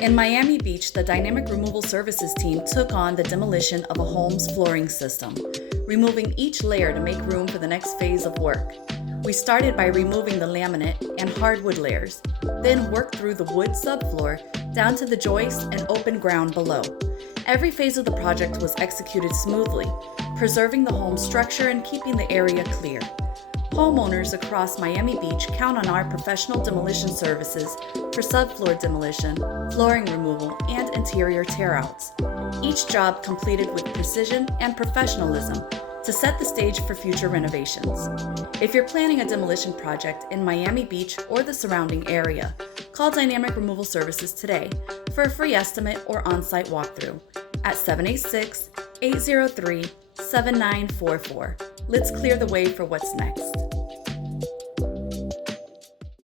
In Miami Beach, the Dynamic Removal Services team took on the demolition of a home's flooring system, removing each layer to make room for the next phase of work. We started by removing the laminate and hardwood layers, then worked through the wood subfloor down to the joists and open ground below. Every phase of the project was executed smoothly, preserving the home's structure and keeping the area clear. Homeowners across Miami Beach count on our professional demolition services for subfloor demolition, flooring removal, and interior tear-outs. Each job completed with precision and professionalism to set the stage for future renovations. If you're planning a demolition project in Miami Beach or the surrounding area, call Dynamic Removal Services today for a free estimate or on-site walkthrough at 786-803-7944. Let's clear the way for what's next.